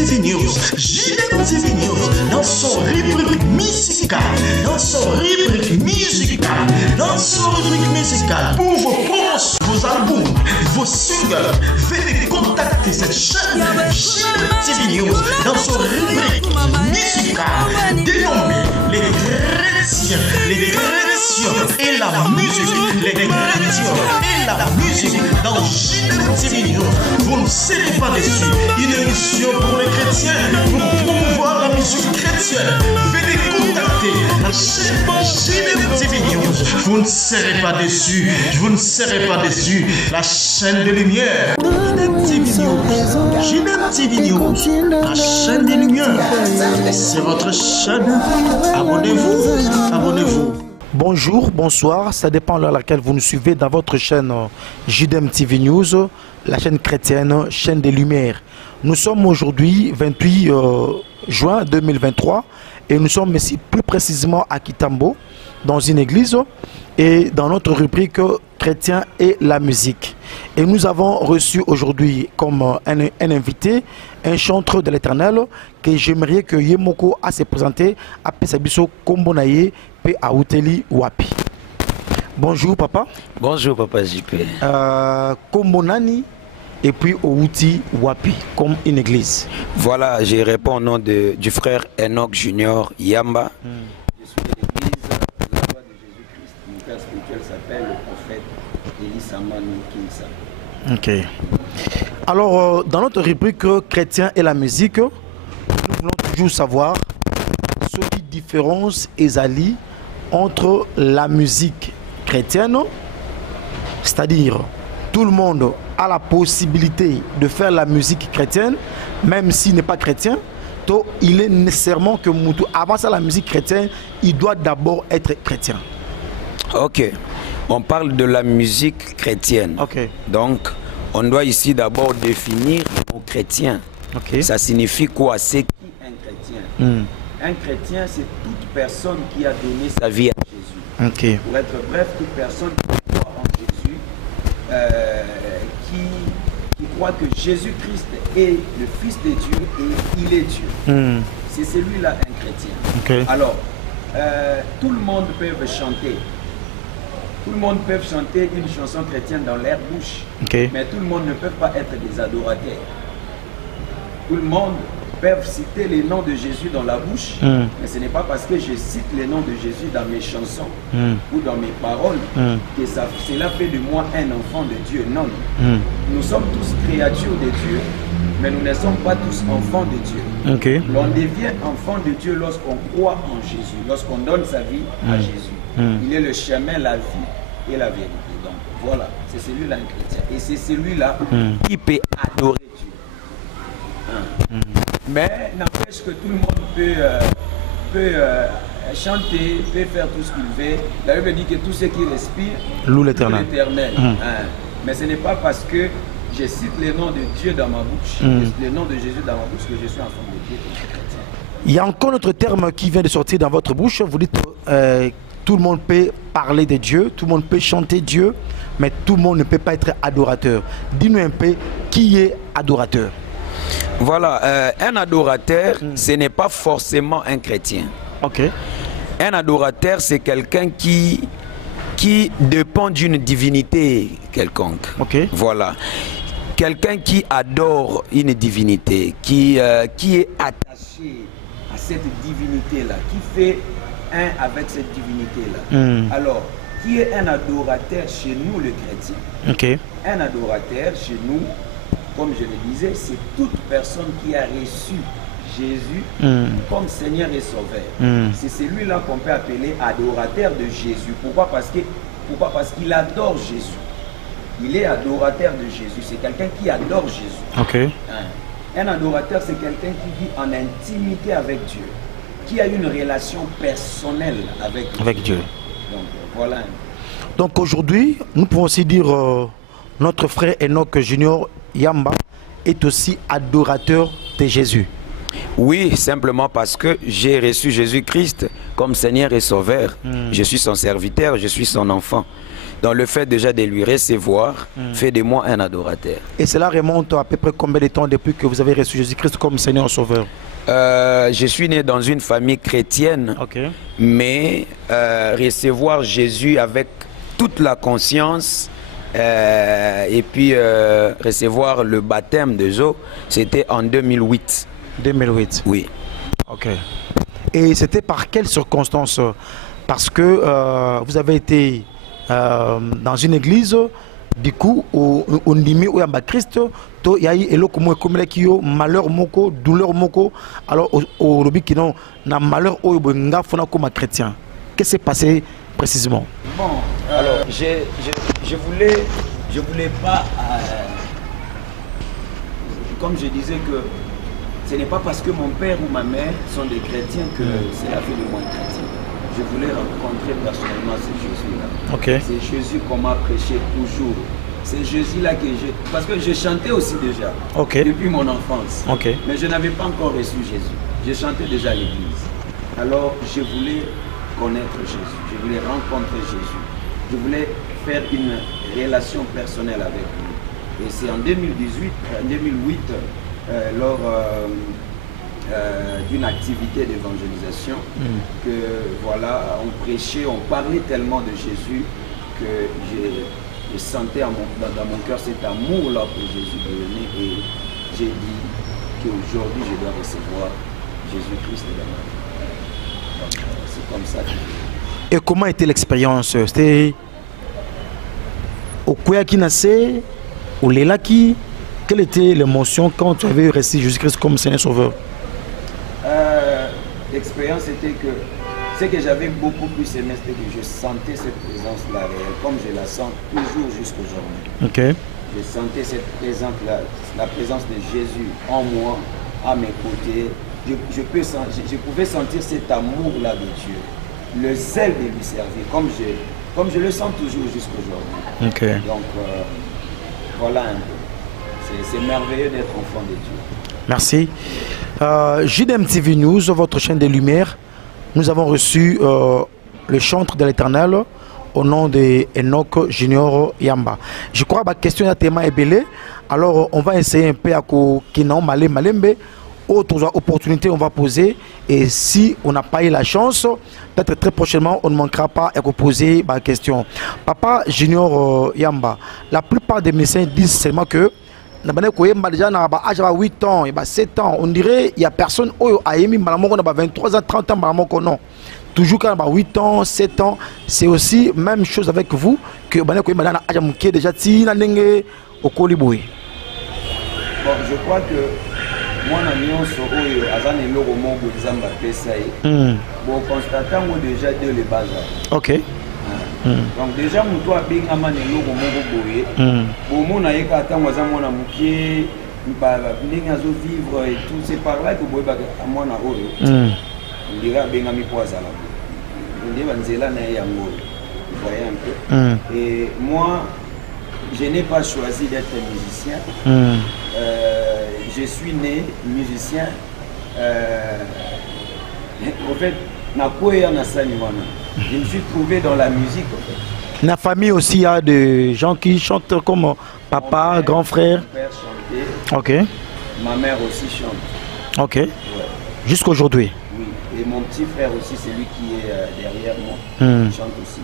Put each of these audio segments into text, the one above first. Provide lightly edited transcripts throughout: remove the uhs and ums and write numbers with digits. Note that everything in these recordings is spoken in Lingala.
TV News, JDM TV News, dans son rubrique musicale, pour vos posts, vos albums, vos singles, venez contacter cette chaîne JDM TV News dans son rubrique musicale dénommée les chrétiens et la musique, les chrétiens et la musique dans JDM TV News. Vous ne serez pas déçus. Une émission pour les chrétiens, pour promouvoir la musique chrétienne. Venez contacter la chaîne JDM TV News. Vous ne serez pas déçus. Vous ne serez pas déçus. La chaîne de lumière. JDM TV News. JDM TV News. La chaîne des lumières. C'est votre chaîne. Abonnez-vous. Abonnez-vous. Bonjour, bonsoir, ça dépend de laquelle vous nous suivez dans votre chaîne JDM TV News, la chaîne chrétienne, chaîne des Lumières. Nous sommes aujourd'hui 28 juin 2023 et nous sommes ici plus précisément à Kitambo, dans une église et dans notre rubrique chrétien et la musique. Et nous avons reçu aujourd'hui comme un invité, un chanteur de l'Éternel que j'aimerais que Yemoko a se présenter à Pesabiso Kombonaye Pe Aouteli Wapi. Bonjour papa. Bonjour papa JP. Kombonani et puis Outi Wapi comme une église. Voilà, je réponds au nom du frère Enoch Junior Yamba. Je suis de l'église La Voix de Jésus-Christ. Mon père spirituel s'appelle le prophète Elie Samani Kinsa. Ok. Alors, dans notre rubrique chrétien et la musique, nous voulons toujours savoir ce qui différencie Ezali entre la musique chrétienne, c'est-à-dire tout le monde a la possibilité de faire la musique chrétienne, même s'il n'est pas chrétien. Donc, il est nécessairement que Moutou, avant ça, la musique chrétienne, il doit d'abord être chrétien. Ok. On parle de la musique chrétienne. Ok. Donc, on doit ici d'abord définir le mot chrétien. Ok. Ça signifie quoi? C'est qui un chrétien? Un chrétien, c'est toute personne qui a donné sa vie à Jésus. Ok. Pour être bref, toute personne qui croit en Jésus, qui croit que Jésus-Christ est le Fils de Dieu et il est Dieu. C'est celui-là un chrétien. Okay. Alors, tout le monde peut chanter. Tout le monde peut chanter une chanson chrétienne dans leur bouche. Okay. Mais tout le monde ne peut pas être des adorateurs. Tout le monde peut citer les noms de Jésus dans la bouche, mais ce n'est pas parce que je cite les noms de Jésus dans mes chansons ou dans mes paroles que cela fait de moi un enfant de Dieu. Non. Nous sommes tous créatures de Dieu, mais nous ne sommes pas tous enfants de Dieu. Okay. L'on devient enfant de Dieu lorsqu'on croit en Jésus, lorsqu'on donne sa vie à Jésus. Il est le chemin, la vie et la vérité. Donc voilà, c'est celui-là un chrétien. Et c'est celui-là qui peut adorer Dieu. Mais n'empêche que tout le monde peut chanter, peut faire tout ce qu'il veut. La Bible dit que tout ce qui respire loue l'Éternel. Mais ce n'est pas parce que je cite les noms de Dieu dans ma bouche, les noms de Jésus dans ma bouche, que je suis enfant de Dieu. Il y a encore notre terme qui vient de sortir dans votre bouche. Vous dites tout le monde peut parler de Dieu, tout le monde peut chanter Dieu, mais tout le monde ne peut pas être adorateur. Dis-nous un peu qui est adorateur. Voilà, un adorateur, ce n'est pas forcément un chrétien. Ok. Un adorateur, c'est quelqu'un qui dépend d'une divinité quelconque. Ok. Voilà. Quelqu'un qui adore une divinité, qui est attaché à cette divinité-là, qui fait un avec cette divinité-là. Alors, qui est un adorateur chez nous, le chrétien? Ok. Un adorateur chez nous, comme je le disais, c'est toute personne qui a reçu Jésus comme Seigneur et Sauveur. C'est celui-là qu'on peut appeler adorateur de Jésus. Pourquoi? Parce qu'il adore Jésus. Il est adorateur de Jésus. C'est quelqu'un qui adore Jésus. Okay. Un adorateur, c'est quelqu'un qui vit en intimité avec Dieu, qui a une relation personnelle avec Dieu. Donc voilà. Donc aujourd'hui, nous pouvons aussi dire notre frère Enoch Junior Yamba est aussi adorateur de Jésus. Oui, simplement parce que j'ai reçu Jésus-Christ comme Seigneur et Sauveur. Je suis son serviteur, je suis son enfant. Donc le fait déjà de lui recevoir fait de moi un adorateur. Et cela remonte à peu près combien de temps depuis que vous avez reçu Jésus-Christ comme Seigneur et Sauveur? Je suis né dans une famille chrétienne, mais recevoir Jésus avec toute la conscience et puis recevoir le baptême de eau, c'était en 2008. 2008? Oui. Ok. Et c'était par quelles circonstances? Parce que vous avez été dans une église, du coup, au Nimi ou à Christ, il y a eu malheur moko, douleur moko. Alors, au lobby qui n'ont malheur ou comme chrétien. Qu'est-ce qui s'est passé précisément? Bon, alors, je voulais pas, comme je disais que ce n'est pas parce que mon père ou ma mère sont des chrétiens que cela fait de moi chrétien. Je voulais rencontrer personnellement ce Jésus-là. C'est Jésus qu'on m'a prêché toujours. C'est Jésus-là que j'ai... Parce que je chantais aussi déjà, depuis mon enfance. Mais je n'avais pas encore reçu Jésus. Je chantais déjà à l'église. Alors, je voulais connaître Jésus. Je voulais rencontrer Jésus. Je voulais faire une relation personnelle avec lui. Et c'est en 2008, lors d'une activité d'évangélisation, que voilà, on prêchait, on parlait tellement de Jésus que je sentais dans mon cœur cet amour-là pour Jésus devenu, et j'ai dit qu'aujourd'hui je dois recevoir Jésus-Christ dans ma vie. Donc c'est comme ça que... Et comment était l'expérience? C'était au Kouya Nassé, au Lelaki? Quelle était l'émotion quand tu avais reçu Jésus-Christ comme Seigneur Sauveur? L'expérience était que ce que j'avais beaucoup plus aimé, c'était que je sentais cette présence-là réelle, comme je la sens toujours jusqu'aujourd'hui. Je sentais cette présence-là, la présence de Jésus en moi, à mes côtés. Je pouvais sentir cet amour-là de Dieu, le zèle de lui servir, comme je le sens toujours jusqu'aujourd'hui. Donc, voilà un peu. C'est merveilleux d'être enfant de Dieu. Merci. JDM TV News, votre chaîne des Lumières, nous avons reçu le chantre de l'Éternel au nom de Enoch Junior Yamba. Je crois que la question est tellement ébellée. Alors, on va essayer un peu à Kinan Malembe. Autres opportunités, on va poser. Et si on n'a pas eu la chance, peut-être très prochainement, on ne manquera pas à poser la question. Papa Junior Yamba, la plupart des médecins disent seulement que déjà à 8 ans, 7 ans, on dirait qu'il n'y a personne qui a aimé 23 ans, 30 ans, non. Toujours quand on a 8 ans, 7 ans, c'est aussi la même chose avec vous que vous avez déjà au Koliboué. Bon, je crois que moi, je constate déjà de les bases. Donc déjà mutu abenga manelo komoko boye bomona yeka atango aza mwana mukie ndenge azo vivre et tout, c'est par là que boyeba mwana oyo ndira abenga mi po azala ndé banzela na yango, vous voyez un peu. Et moi je n'ai pas choisi d'être musicien. Je suis né musicien. En fait na koya na sani wana. Je me suis trouvé dans la musique. En fait. La famille aussi, il y a des gens qui chantent comme papa, grand frère. Mon père chantait. Ma mère aussi chante. Ouais. Jusqu'aujourd'hui. Oui. Et mon petit frère aussi, c'est lui qui est derrière moi. Il chante aussi.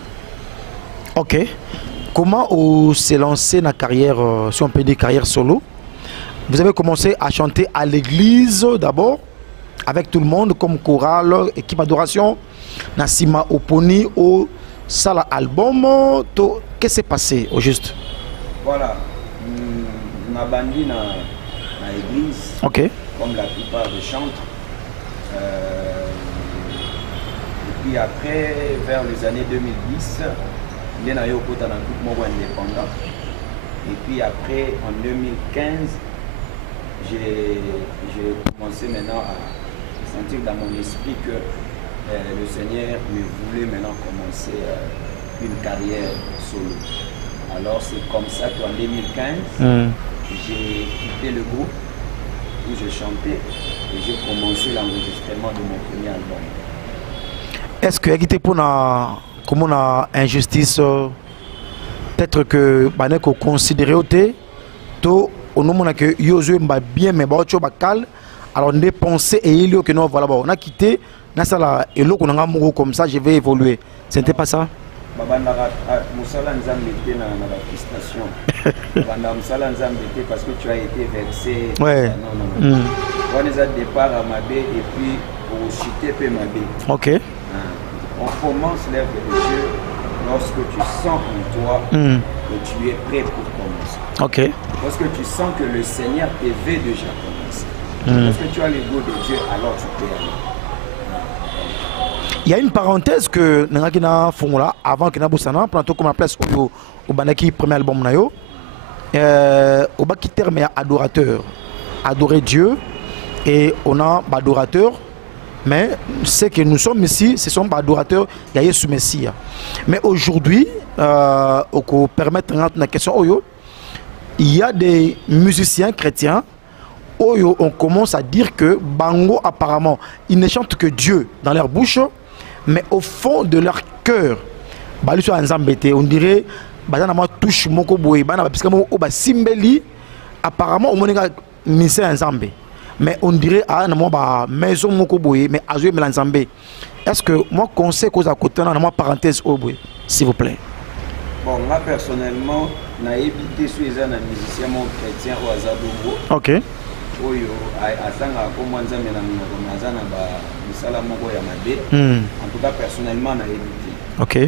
Comment vous s'est lancé dans la carrière, si on peut dire carrière solo? Vous avez commencé à chanter à l'église d'abord, avec tout le monde, comme chorale, équipe d'adoration. Nassima Oponi au Sala album, qu'est-ce qui s'est passé au juste? Voilà, on a bandé dans l'église, comme la plupart des chantres. Et puis après, vers les années 2010, il y a eu un groupe indépendant. Et puis après, en 2015, j'ai commencé maintenant à sentir dans mon esprit que le Seigneur me voulait maintenant commencer une carrière solo. Alors c'est comme ça qu'en 2015, j'ai quitté le groupe où je chantais et j'ai commencé l'enregistrement de mon premier album. Est-ce que vous avez quitté pour une injustice peut-être que baneko considérer oté to onomona que yozo mba bien mais ba ocho bakal alors on dépenser et il y a que non voilà on a quitté na sala et l'eau qu'on a moko comme ça je vais évoluer c'était pas ça babanda musala nzambe te na la frustration babanda musala nzambe te parce que tu as été vexé ouais non on les a départ à Mabé et puis pour chuter peu Mabé. OK. On commence l'œuvre de Dieu lorsque tu sens en toi que tu es prêt pour commencer. OK. Lorsque tu sens que le Seigneur te veut déjà commencer. Lorsque tu as le goût de Dieu, alors tu peux aller. Il y a une parenthèse que Nangakina Fongola avant que Nabusana prend comme la place au Banaki premier album Nayo au baki terme adorateur adorer Dieu et on a adorateur mais c'est que nous sommes ici ce sont adorateurs il y a Yesu Messie mais aujourd'hui pour permettre la question Oyo il y a des musiciens chrétiens Oyo on commence à dire que Bango apparemment ils ne chantent que Dieu dans leur bouche mais au fond de leur cœur on dirait touche moko boy simbeli apparemment au moninga mise ensemble mais on dirait à na maison moko boy mais azue melanzambe est-ce que moi conseil cause à côté na moi parenthèse au boy s'il vous plaît bon moi personnellement na évité sur les musiciens mon chrétien au azadongo OK oyo asanga ko mwanzambe na minoko nazana ba misala moko ya mabe en tout cas personnellement na évité OK.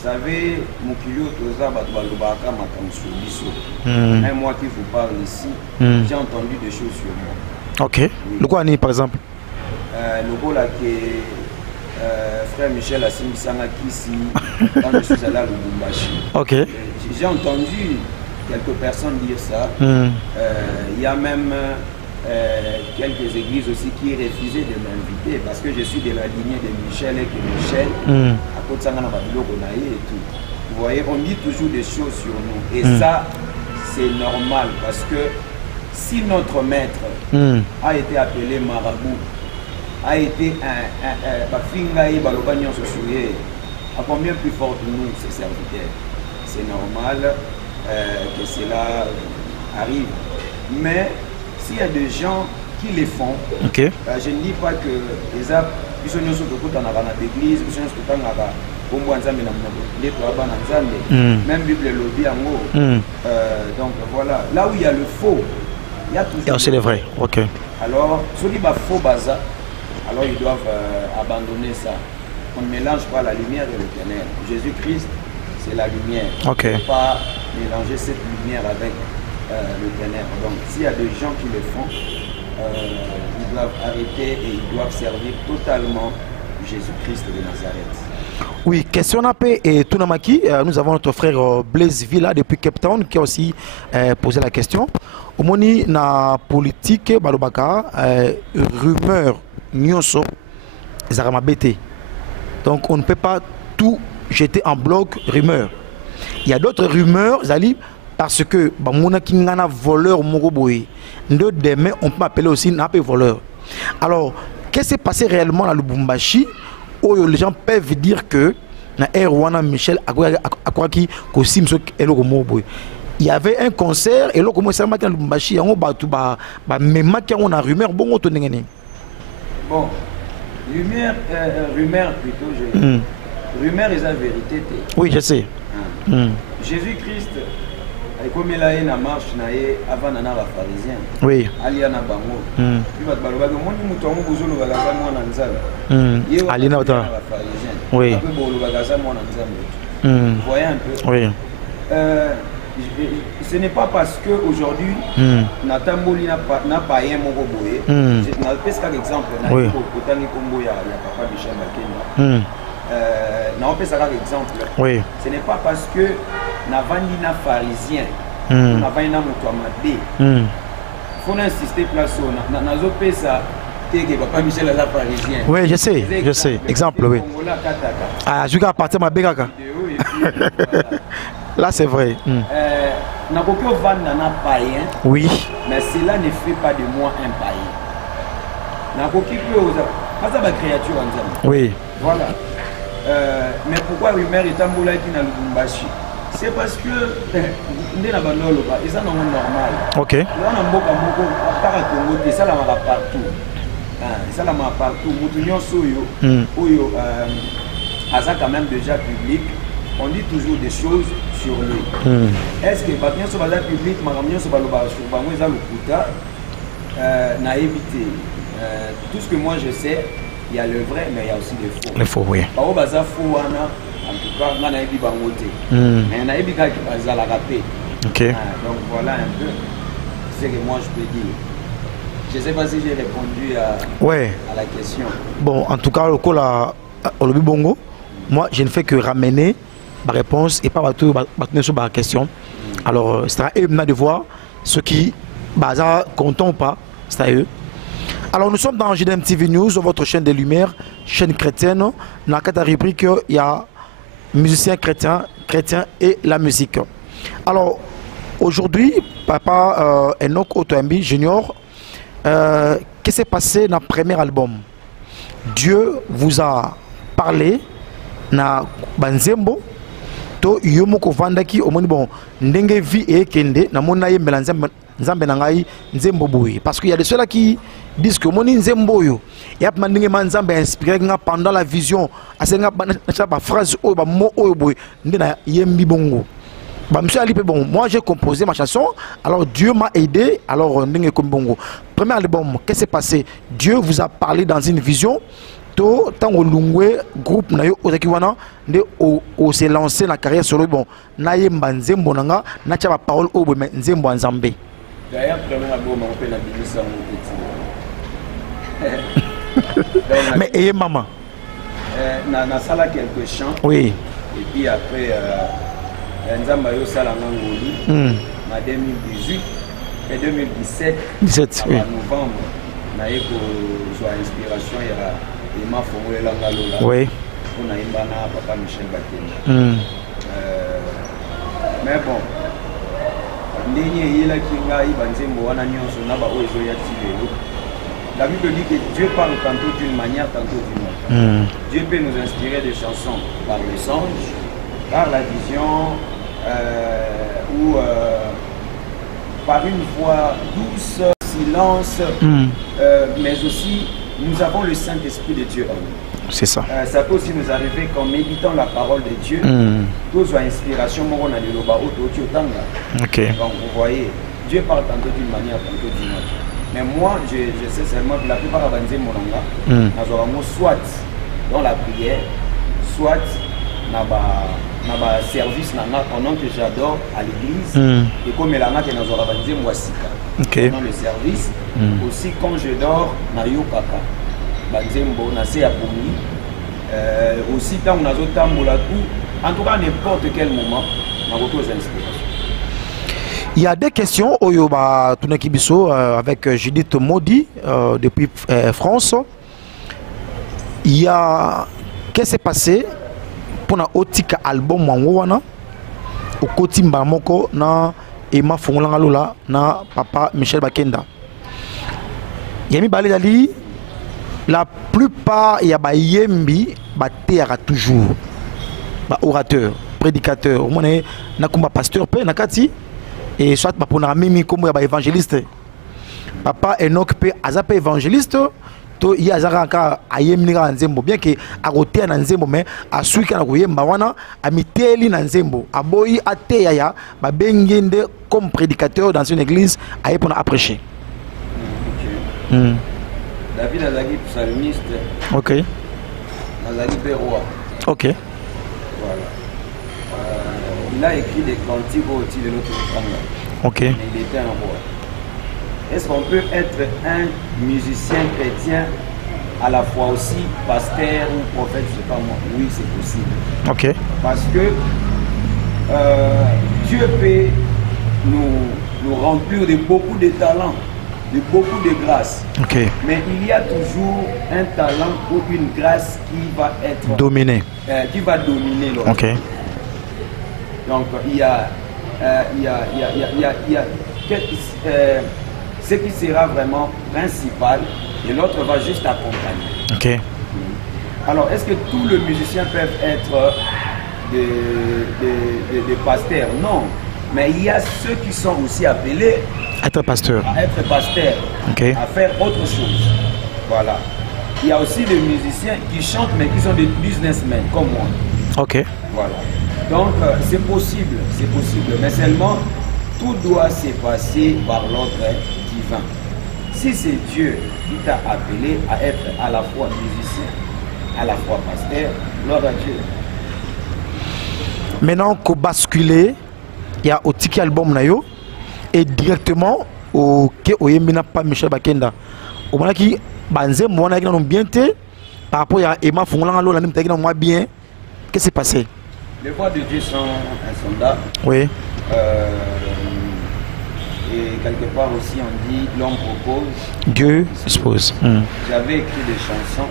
Vous savez, mon kilo, même moi qui vous parle ici, j'ai entendu des choses sur moi. OK. Oui. Le quoi, par exemple le goût là que frère Michel a signé ici, quand je suis allé à Lubumbashi. OK. J'ai entendu quelques personnes dire ça. Il y a même quelques églises aussi qui refusaient de m'inviter parce que je suis de la lignée de Michel et que Michel à côté de et tout. Vous voyez, on dit toujours des choses sur nous et ça c'est normal parce que si notre maître a été appelé marabout, a été à combien plus fort que nous ses serviteurs, c'est normal que cela arrive, mais s'il y a des gens qui les font, okay. Je ne dis pas que les apps, ils sont dans l'église, ils sont même Bible lobby en haut. Donc voilà, là où il y a le faux, il y a toujours. C'est le vrai, ok. Alors, ceux qui ont faux bazar, alors ils doivent abandonner ça. On ne mélange pas la lumière et le ténèbre. Jésus-Christ, c'est la lumière. Okay. On ne peut pas mélanger cette lumière avec le ténèbre. Donc s'il y a des gens qui le font, ils doivent arrêter et ils doivent servir totalement Jésus-Christ de Nazareth. Oui, question AP et Tunamaki, nous avons notre frère Blaise Villa depuis Cape Town qui a aussi posé la question. Au moni na politique balobaka rumeur nyonso zarama bété. Donc on ne peut pas tout jeter en bloc rumeur. Il y a d'autres rumeurs, Zali, parce que bamona kingana voleur moroboy. Demain on peut m'appeler aussi nape voleur. Alors, qu'est-ce qui s'est passé réellement à Lubumbashi où les gens peuvent dire que na Erwana Michel Akwaki Kosim Elo Moboy. Il y avait un concert et là comment ça m'a dit à Lubumbashi on ba tout ba même qui on a rumeur bon on tenait. Bon, rumeur plutôt rumeur est la vérité. Oui, je sais. Jésus-Christ comme il a une marche avant d'être pharisien. Oui. Aliana Bango. Il va te parler de mon mouton, vous le bagage mon anzal. Alina autant. Oui. Vous voyez un peu. Oui. Ce n'est pas parce qu'aujourd'hui, Natamboli n'a pas un mot boé. Je n'ai pas d'exemple. Oui. Il y a papa Michel Makenda. Non, on peut savoir l'exemple. Oui. Ce n'est pas parce que Navandina pharisien, Navandina Moutoamade. Il faut insister place où Nazo Pesa, papa Michel est pharisien. Oui, je sais. Exemple, oui. Ah, je vais partir ma bégaka. Là, c'est vrai. Nakoko Vandana païen. Oui. Mais cela ne fait pas de moi un païen. Nakoki peut oser. Pas ça ma créature en oui. Voilà. Mais pourquoi rumeur est en boula qui n'a Lubumbashi? C'est parce que nous avons et ça normal. Ok. Nous avons beaucoup et ça là partout. Ça là partout. Nous ça quand même déjà public. On dit toujours des choses sur lui. Est-ce que maintenant sur le public, maintenant sur n'a évité. Tout ce que moi je sais, il y a le vrai, mais il y a aussi le faux. Le faux, oui. En tout cas, on a dit bangoté. Mais on a dit qu'il y a la rapé. Ok. Donc voilà un peu ce que moi je peux dire. Je ne sais pas si j'ai répondu à la question. Bon, en tout cas, au Bongo, moi je ne fais que ramener ma réponse et pas tout sur ma question. Alors, c'est à eux de voir ceux qui sont contents ou pas. C'est à eux. Alors, nous sommes dans JDM TV News, votre chaîne des Lumières, chaîne chrétienne. Dans la rubrique, il y a musiciens chrétiens et la musique. Alors, aujourd'hui, papa Enoch Otoembi Junior, qu'est-ce qui s'est passé dans le premier album? Dieu vous a parlé na banzembo to yomoko vandaki omoni bon ndenge vie et kende na mona ye melanzembo nzambe na ngai nzembo boye parce qu'il y a des ceux là qui disent que moni nzembo yo ya mandenge manzambe inspiré nga pendant la vision asenga ba phrase o ba mot o boye ndena yembi bongo ba monsieur Ali bon moi j'ai composé ma chanson alors Dieu m'a aidé alors ndenge comme bongo premier album qu'est-ce qui s'est passé? Dieu vous a parlé dans une vision. Tant que le groupe s'est lancé dans la carrière sur le bon, naye mbanzembo nanga na tchaba parole au mais nzembo nzambe. D'ailleurs premier album on peut la bimise en mais et maman na sala quelques chants. Oui. Et puis après nzamba yo sala ngangoli en 2018 et 2017 oui. En novembre na yeko soit inspiration ya ma formule la oui. On a une papa Michel Bakenda. Mais bon, la Bible dit que Dieu parle tantôt d'une manière, tantôt d'une autre. Dieu peut nous inspirer des chansons par le songe, par la vision ou par une voix douce, silence, mais aussi nous avons le Saint-Esprit de Dieu en nous. C'est ça. Ça peut aussi nous arriver qu'en méditant la parole de Dieu, tous ont inspiration, on a le okay. Donc vous voyez, Dieu parle tantôt d'une manière, tantôt d'une autre. Mais moi, je sais seulement que la plupart de Monanga, soit dans la prière, soit dans le service, pendant que j'adore à l'église, et comme elle a dans le service, aussi quand je dors, na yo kaka, banzembo na se apomi, aussi quand on a zotambola tout, en tout cas n'importe quel moment, na retour inspiration. Il y a des questions au Yoba Tunakibiso avec Judith Modi depuis France. Il y a qu'est-ce qui s'est passé pour na otika album mwangoana au kotimba moko na Emma Fongolanga Lola na papa Michel Bakenda. Yami Balé Dali, la plupart il y a ba yembi ba théâtre toujours ba orateur, prédicateur, on est na kumba pasteur pe nakati et soit ba pona mimi comme ya ba évangéliste. Papa Enoch pe azape évangéliste to il y a zaka ayemni ka nzembo bien que a roté na nzembo mais a suika na koyemba wana a miteli na nzembo a boyi ateya ya ba bengende comme prédicateur dans une église a pour prêcher. David Azagi psalmiste. Ok. Azagi roi. Ok. Voilà. Il a écrit des cantiques au-dessus de notre Kanga. Ok. Mais il était un roi. Est-ce qu'on peut être un musicien chrétien à la fois aussi pasteur ou prophète, je ne sais pas moi. Oui, c'est possible. Ok. Parce que Dieu peut nous remplir de beaucoup de talents, de beaucoup de grâces. Okay. Mais il y a toujours un talent ou une grâce qui va être dominé. Qui va dominer l'autre. Okay. Donc il y a ce qui sera vraiment principal et l'autre va juste accompagner. Okay. Alors est-ce que tous les musiciens peuvent être de pasteurs, non. Mais il y a ceux qui sont aussi appelés être pasteur, à être pasteurs, okay. à faire autre chose. Voilà. Il y a aussi des musiciens qui chantent mais qui sont des businessmen comme moi. Ok. Voilà. Donc c'est possible, mais seulement tout doit se passer par l'ordre divin. Si c'est Dieu qui t'a appelé à être à la fois musicien, à la fois pasteur, gloire à Dieu. Maintenant qu'on basculer, il y a au tiki album nayo et directement au Yemina pas Michel Bakenda. Au moment qui banze moi na non bien té par rapport à Emma Fonglanga lo la nim tagi moi bien. Qu'est-ce qui s'est passé? Les voix de Dieu sont insondables. Oui. Et quelque part aussi on dit l'homme propose, Dieu dispose. J'avais écrit des chansons.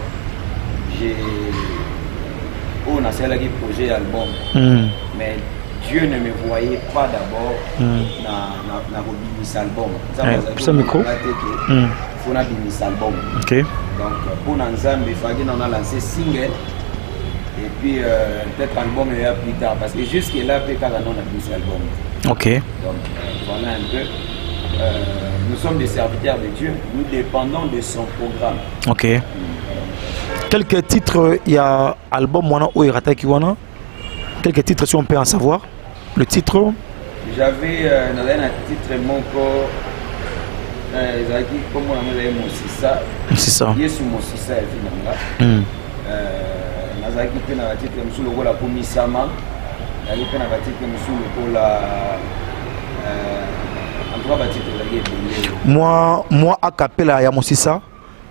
On a fait un projet album. Mais Dieu ne me voyait pas d'abord dans le album. C'est un micro. Il faut un album. Ok. Donc pour Nanzambe, il fallait qu'on a lancé single. Et puis peut-être album plus tard. Parce que jusque-là, on a un album. Ok. Donc voilà un peu. Nous sommes des serviteurs de Dieu. Nous dépendons de son programme. Ok. Quelques titres, il y a album Wana Oirataki Wana. Quelques titres si on peut en savoir. Le titre. J'avais un titre mon corps. Comme on a Mosissa. C'est ça. Yesu Mosissa et Finanga. Nazaki pe na titre musulu ko la komisama. Nazaki pe na titre musulu ko la en trois titres la yé. Moi a capella ya Mosissa.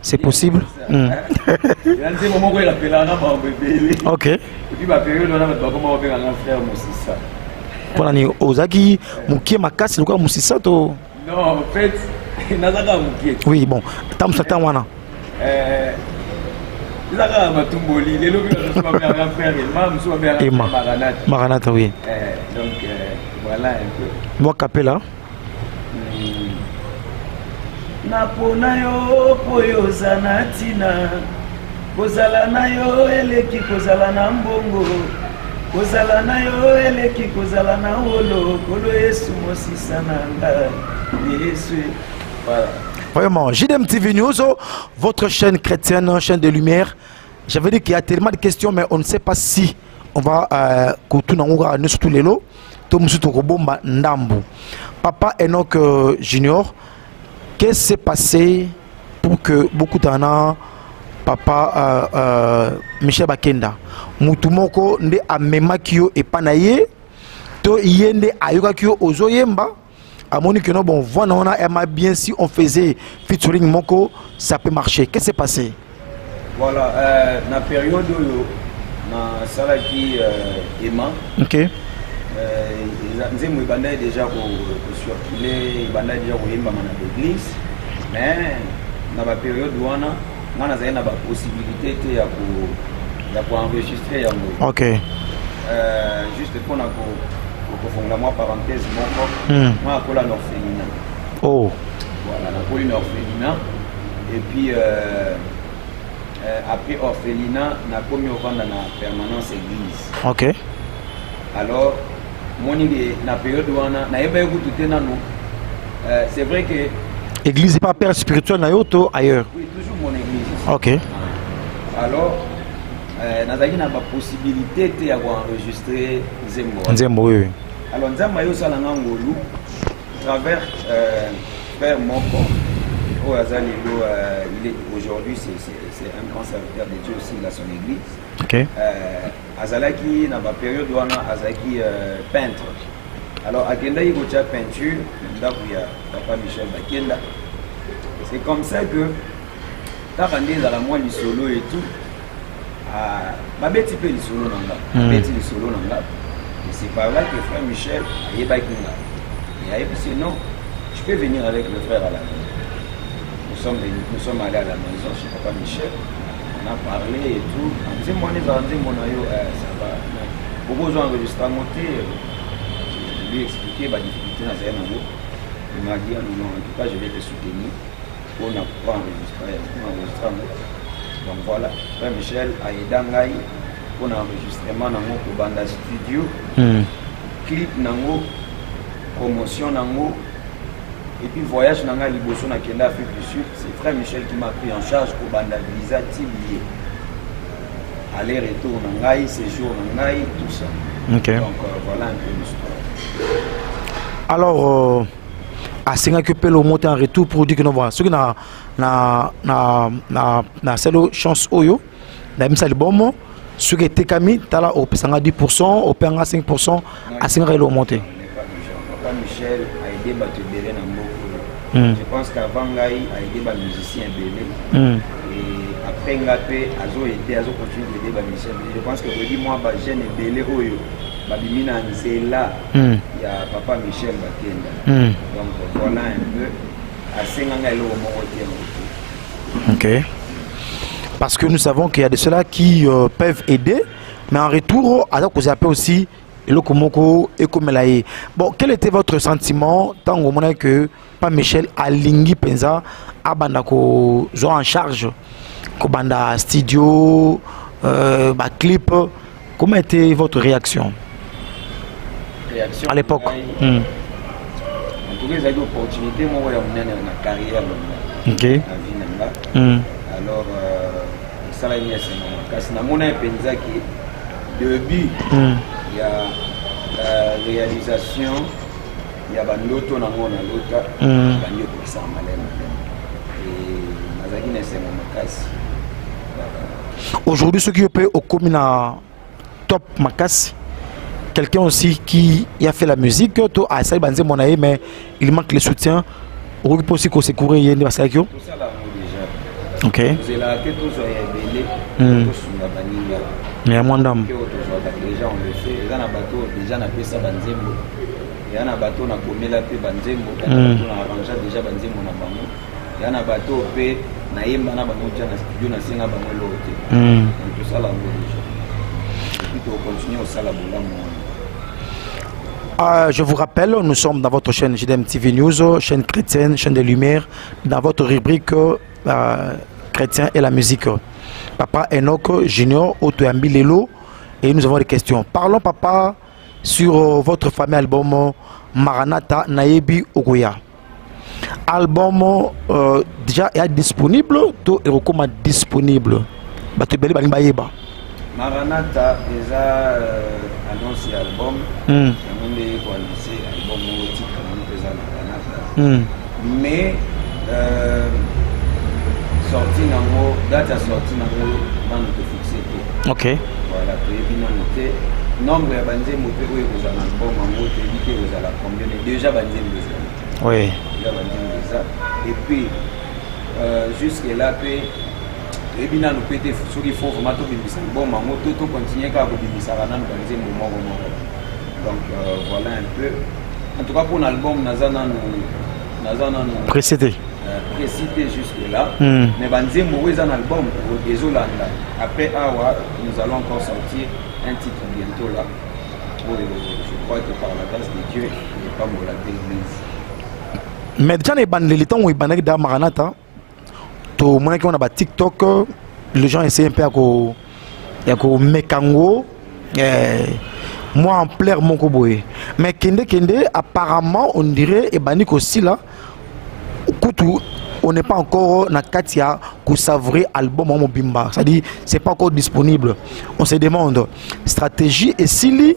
C'est possible. Il y a un moment où il appelle un bébé. Ok. Et puis ma période on a comment on fait un frère Mosissa. Pour ni Ozaki Mukie Makasi le quoi Mosissa to. Non, en fait, Nazaka Mukie. Oui, bon. Tam Satan wana. Nazaka Matumboli, les lobbies sont pas bien un frère et Emma Maranatha, oui. Donc voilà un peu. Moi capella. Napona yo poyo zanatina kozala na yo eleki kozala na mbongo kozala na yo eleki kozala na wolo kolo Yesu Mosissa nanga Yesu. Voilà. Vraiment, JDM TV News, votre chaîne chrétienne, chaîne de lumière. J'avais dit qu'il y a tellement de questions, mais on ne sait pas si on va nous surtout les lots. Papa Enoch Junior, qu'est-ce qui s'est passé pour que beaucoup d'années, papa Michel Bakenda, Moutoumoko nde amema kyo et panaye, to yende ayoka kyo ozoyemba. À mon que non, bon, voilà, on a aimé bien si on faisait featuring Moko, ça peut marcher. Qu'est-ce qui s'est passé? Voilà, dans la période où na salaki Emma. Ok. Nous avons déjà circulé, déjà dans l'église, mais dans la période où on a la possibilité d'enregistrer. Ok. Juste pour la parenthèse, moi, je suis un orphelinat. Oh. Voilà, je suis un orphelinat. Et puis, après orphelinat, je suis commis au la permanence église. Ok. Alors, dans la période où on a c'est vrai que... Église n'est pas père spirituel, ailleurs? Oui, toujours mon église. Ok. Alors, nous avons la possibilité d'enregistrer Nzembo, oui. Alors, nous avons eu à travers Père Moko. Aujourd'hui, c'est un grand serviteur de Dieu aussi, il a son église. Ok. Azalaki, dans la période où on a Azalaki peintre. Alors, à Kenda, il y a peinture, il y a Papa Michel Bakenda. C'est comme ça que, quand on est dans la moelle du solo et tout, Babeti peut le solo nanga, Babeti le solo nanga. C'est par là que frère Michel a Bakenda. Et sinon, je peux venir avec le frère à la maison. Nous sommes allés à la maison chez Papa Michel. On a parlé et tout. On disait, moi, ça va. Beaucoup ont enregistré à monter. Je lui ai expliqué la difficulté dans un moment. Il m'a dit, non, en tout cas, je vais te soutenir. On n'a pas enregistré. Donc voilà, frère Michel a aidé Ngai pour l'enregistrement nango pour banda studio clip nango promotion nango et puis voyage nanga liboso na kenda Afrique du Sud, c'est frère Michel qui m'a pris en charge pour banda visa tibier aller retour nangai séjour nangai tout ça. Okay. Donc voilà un peu l'histoire. Alors à Singapour le monter en retour pour dire que nous voilà ce qui na selo chance oyo na misa album ce qui était kami tala au pesanga 10% au pesanga 5% à Singapour le monter. Papa Michel a aidé battre belé na mboko. Je pense qu'avant ngai a aidé ba musicien belé et après ngapé azo aidé azo continuer d'aider ba musicien. Je pense que aujourd'hui moi ba jeune belé oyo babimi na nzela ya Papa Michel Bakenda. Donc voilà un peu à Singanga le moko te. OK. Parce que nous savons qu'il y a de ceux-là qui peuvent aider, mais en retour, alors que vous appelez aussi le Komoko et Komelaye. Bon, quel était votre sentiment tant au moment que Papa Michel a lingi penza a banda ko zo en charge ko banda studio ba clip, comment était votre réaction à l'époque? En tout cas, j'ai eu l'opportunité moi de mener ma carrière OK. La vie nanga. Alors ça là il y a c'est na mona penza qui début il y a la réalisation, il y a bandoto na mona lota banyo ko sa malema et nazaki na c'est mon makasi. Aujourd'hui, ce qui peut au commune top makasi, quelqu'un aussi qui a fait la musique, to a essayé banze mon aïe, mais il manque le soutien. On peut aussi qu'on se courir y a des ça tout ça là déjà. OK. C'est là que tout soit belé, tout sur baninga. Mais moi d'am. Déjà on le fait, les na bateau déjà na pesa banzembo. Il y a un bateau na komela pe banzembo, il y a un bateau na arranger déjà banzembo na bango. Il y a un bateau pe na yemba na bango na studio na singa bango lote. Donc tout ça là déjà. Et puis on continue au sala boulamu. Je vous rappelle, nous sommes dans votre chaîne JDM TV News, chaîne chrétienne, chaîne des Lumières, dans votre rubrique chrétien et la musique. Papa Enoch Junior Otoyambi Lelo, et nous avons des questions. Parlons, papa, sur votre fameux album Maranatha Nayebi Ogoya. Album déjà est disponible, tout est recommandé disponible. Maranatha déjà annoncé album. Mais sorti nango date à sorti nango dans notre fixé. OK. Voilà, puis bien noté nombre ya banze mope oyo vous avez album nango te dit que vous allez combien déjà banze déjà. Oui. Déjà banze déjà et puis jusque là puis et bien nous pété sur il faut vraiment tout bimisa bon nango tout continuer ka ko bimisa bana banze moment. Donc voilà un peu. En tout cas pour l'album Nazana précité jusque là. Mais Banzembo est un album pour Ezolanda. Après Awa, nous allons encore sortir un titre bientôt là. Je crois que par la grâce de Dieu, il n'est pas mort l'église. Mais déjà les bandes les temps où ils banent dans Maranatha, tout le monde qui on a TikTok, les gens essaient un peu à ko mekango. Moi en plaire mon koboé. Mais Kende apparemment on dirait et Banik aussi là. On n'est pas encore na Katia pour savourer album en Bimba. C'est-à-dire c'est pas encore disponible. On se demande stratégie et si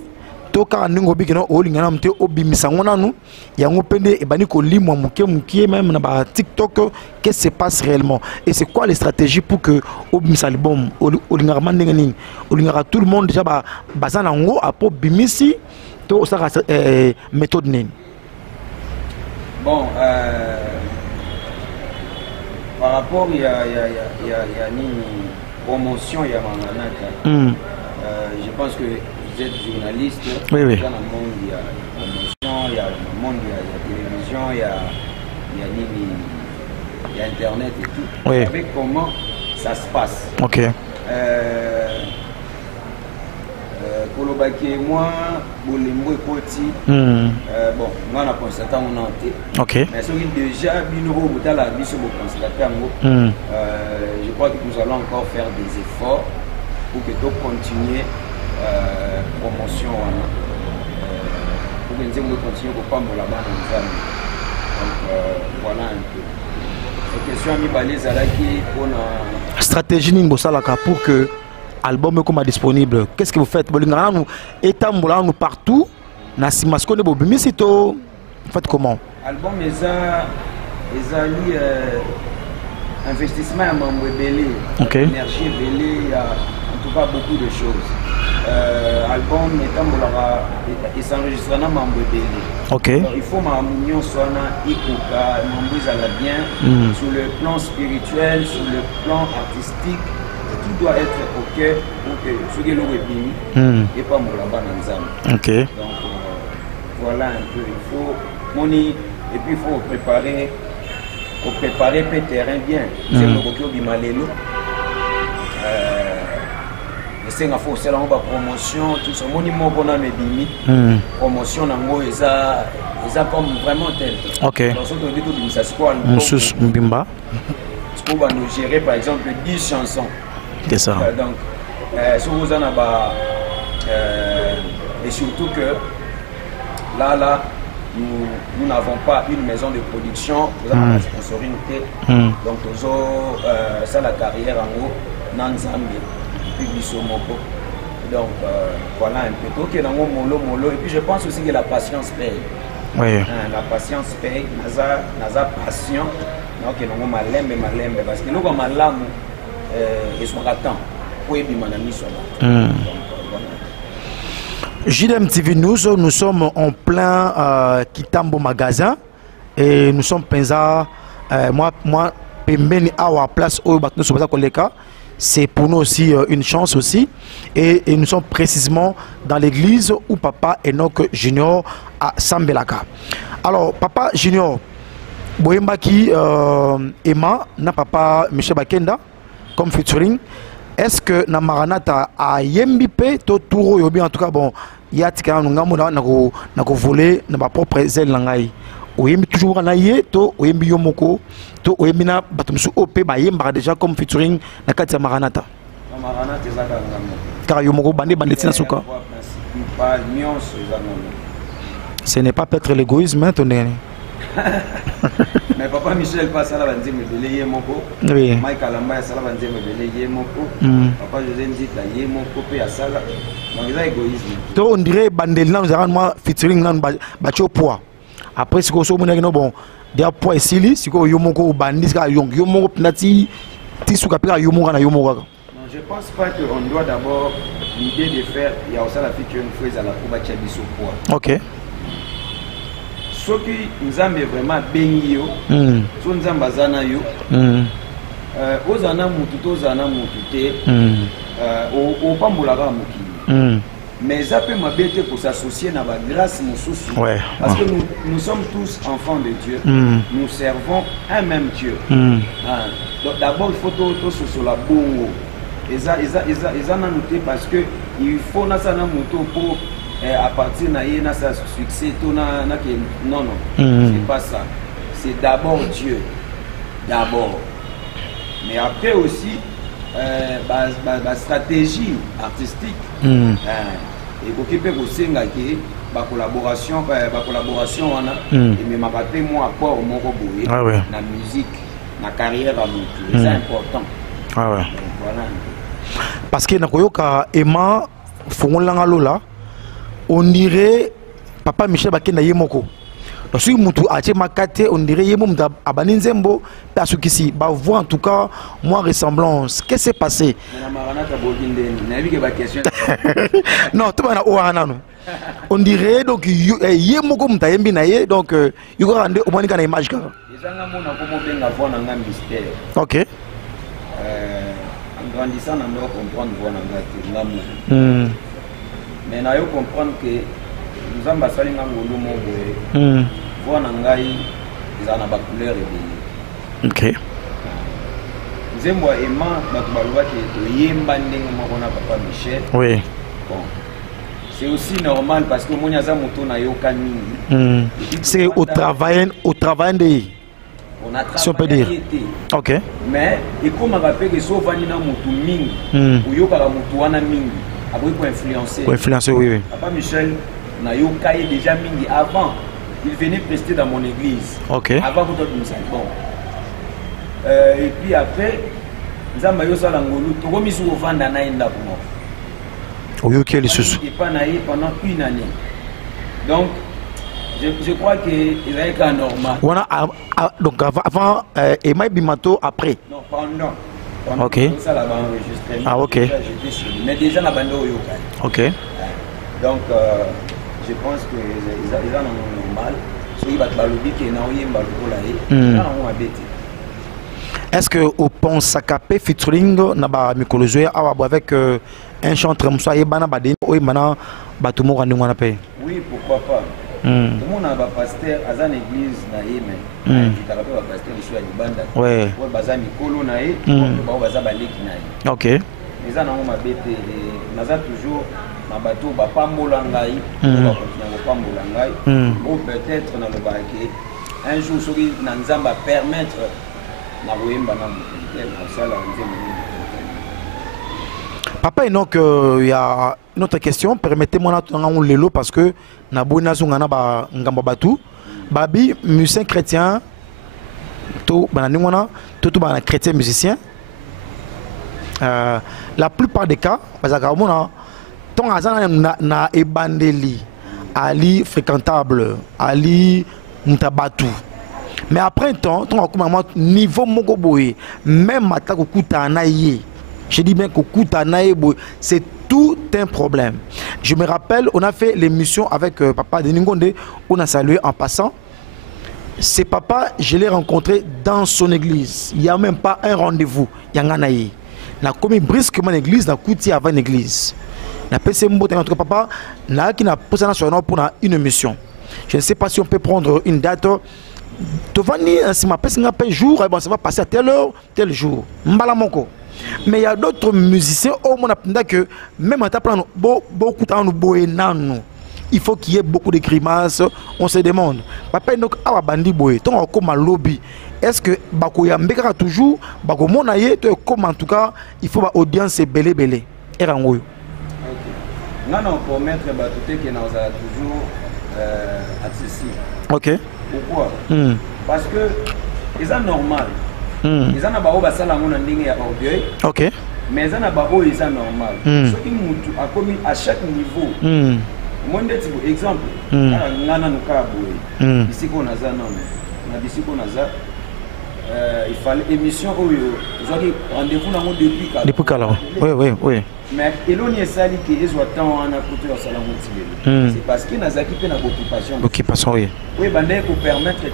toka ningobi kena olingana mte obimisa ngona nu ya ngopende e baniko limwa muke même na TikTok qu'est-ce qui se passe réellement et c'est quoi les stratégies pour que obimisa album olingara mandenge nini olingara tout le monde déjà bazana ngo apo bimisi to ça méthode nini. Bon par rapport il y a une promotion il y a Maranatha. Je pense que vous êtes journaliste. Oui. Dans le monde il y a promotion, il y a le monde il y a télévision, il y a internet et tout. Oui. Vous savez comment ça se passe. OK. Kolobaki et moi, Bolembo et Poti. Bon, moi on a constaté mon ante. OK. Mais celui déjà Binoro Boutala Biso constaté en gros. Je crois que nous allons encore faire des efforts pour que tu continues promotion pour que nous continuions à prendre la bande en Zambie. Donc voilà un peu. La question à mi stratégie Nimbosalaka pour que l'album soit disponible. Qu'est-ce que vous faites? Nous étendons partout. Vous faites comment? L'album est investissement à membre belé, énergie belé, en tout cas beaucoup de choses. Album et s'enregistre dans membre belé. Il faut ma union soit ikoka, membre à bien sur le plan spirituel, sur le plan artistique. Tout doit être ok pour que ce que l'on est et pas mon là-bas dans les âmes. Donc voilà un peu, il faut money et puis il faut préparer le terrain bien. C'est le coquille du malélo. C'est une fois c'est la promotion, tout ça. Money mon qu'on a mes bimi. Promotion nango eza comme vraiment tel. Dans ce que dit tout ça c'est quoi le Mbimba. On va nous gérer par exemple 10 chansons. C'est ça. Donc, sur vous en et surtout que là, nous n'avons pas une maison de production, nous avons la sponsorité. Donc, ça la carrière en haut, Nanzambi, Publisomoko. Donc, voilà un peu. Ok, dans mollo. Et puis, je pense aussi que la patience paye. Oui. La patience paye. Naza patient. Donc, nous avons malembe. Parce que nous avons malembe. Et son ratant pour JDM TV News, nous sommes en plein Kitambo magasin et nous sommes pensa moi pembeni à place où nous sommes koleka. C'est pour nous aussi une chance aussi et nous sommes précisément dans l'église où Papa Enoch Junior à Sambelaka. Alors Papa Junior Boyembaki Emma na Papa Michel Bakenda comme featuring, est-ce que na Maranatha a yembipe to touro yobi en tout cas bon yatika ngamo na ko voler na ba propre zel langai o yembi toujours na ye to o yembi yomoko to o yembi na batumsu op ba yemba déjà comme featuring na kati ya Maranatha. Maranatha ezaka ngamo car yomoko bande tina suka. Ce n'est pas peut-être l'égoïsme hein, ton mais Papa Michel passe à la bande me belé moko. Oui. Mike Alamba à la bande me belé moko. Papa José Nzita yé moko pe à sala. Donc il y a égoïsme. To on dirait bandel na nous avons moi featuring nan ba poids. Après ce que so mona no bon, dia poids ici li, siko yomoko bandis ka yomoko nati ti suka pe yomoko na yomoko. Non, je pense pas que on doit d'abord l'idée de faire il y a aussi la featuring phrase à la Kuba Chabiso poids. OK. Ce qui nous a vraiment béni yo, so nous a bazana yo, ozana mutute, au pambulaka mukili. Mais ça peut m'abêter pour s'associer dans la grâce mususu. Parce que nous sommes tous enfants de Dieu. Nous servons un même Dieu. Donc d'abord il faut tout sur la bongo. Et ça n'a noté parce que il faut nasana muto pour à partir de sa succès, non, c'est pas ça. C'est d'abord Dieu. D'abord. Mais après aussi, la stratégie artistique. Et pour qu'il puisse la collaboration, et même après moi, apport au Moroboé, la musique, la carrière à nous. C'est important. Voilà. Parce que Nakoyoka Emma Fongolangalola. On dirait Papa Michel Bakenda Yemoko. Donc si mutu ache makate on dirait Yemom abaninzembo parce que si bah voir en tout cas moi ressemblance. Qu'est-ce qui s'est passé? Non, tout va na on dirait donc Yemoko mutayembi na ye donc yuko rende au moins kana image ka. OK. En grandissant on doit comprendre voir l'amour. Mais nous comprendre que nous avons basé dans le monde. Voir Nangai, ils ont la couleur et OK. Nous avons aimé que Yembandeng Papa Michel. Oui. Bon. C'est aussi normal parce que mon yaza moto na yo kanini. C'est au travail de. On a si on peut dire. Ok. Mais et comme on rappelle que sauf Vanina Moutou Ming, ou Yoka Moutouana Ming, après pour influencer. Pour influencer, oui, oui. Papa Michel, na Yoka est déjà Ming avant. Il venait prester dans mon église. Ok. Avant que tout ça. Bon. Et puis après, nous avons eu ça l'angolo. Tout comme ils sont au vent d'un an pour moi. Oui, ok, les sous. Il n'est pas naïf pendant une année. Donc, je crois qu'il est quand normal. Voilà, donc avant et Maï Bimato après. Non, pendant. Ok. Ça là-bas enregistré. Ah, ok. J'étais sur lui. Mais déjà la bande au yoga. Ok. Donc, je pense qu'ils ont normal. Ceux qui battent balobi qui est dans le balobi est-ce que au pont Sakapé featuring naba Mikolozoé avec un chanteur Moussa Yebana Badeni ou Mana Batumo Randouana Pay? Oui, pourquoi pas. Tout le monde a un pasteur à une église na Yémen. Tu te rappelles un pasteur ici à Libanda. Ouais. Ouais, baza Mikolo na Yé, ou baza Baleki na Yé. Ok. Mais ça n'a pas bêté. Naza toujours na bateau ba pambola ngai, ba continuer ba pambola ngai. Ou peut-être na le barquet. Un jour soki na Nzamba permettre na Wemba na tel comme ça là Papa, il y a une autre question. Permettez-moi de lelo parce que na boina zungana ba ngamba batu. Babi musicien chrétien to bananingwana to bana chrétien musicien. La plupart des cas parce que mona ton azana na ebandeli ali fréquentable ali mutabatu. Mais après un temps, ton niveau mogoboé, même à ta naïe, je dis bien que naïe, c'est tout un problème. Je me rappelle, on a fait l'émission avec Papa Deningonde, on a salué en passant. C'est papa, je l'ai rencontré dans son église. Il n'y a même pas un rendez-vous. Il y a un naïe. La commis brusquement l'église, la coûté avant l'église. La PC Mbote, notre papa, n'a qui n'a posé pour une émission. Je ne sais pas si on peut prendre une date. Si ma personne a un jour, bon, ça va passer à telle heure, tel jour. Mais il y a d'autres musiciens, au moins, que même en tapant beaucoup de temps, il faut qu'il y ait beaucoup de grimaces. On se demande, papa, donc, à bandi boy, ton comme un lobby. Est-ce que Bakoya Mbeka toujours, Bakomon aye, comme en tout cas, il faut une audience belé belé. Et rangoyo. Non, non, pour mettre Batouté qui est toujours accessible. Ok. Pourquoi? Parce que c'est normal. Ils ont pas basala mon ending ya orgueil. Ok. Mais ils ont pas ils ont normal. Ce qui mutu a commis à chaque niveau. Mon exemple. Ngana nuka boy. Ici qu'on a ça non. On a ici qu'on a ça. Il fallait émission où ils ont dit rendez-vous dans mon depuis. Depuis quand? Oui, oui, oui. Mais Eloni Sali qui est soit temps en côté au salon c'est parce qu'il n'a pas une occupation. Occupation, oui. Oui, ben pour permettre que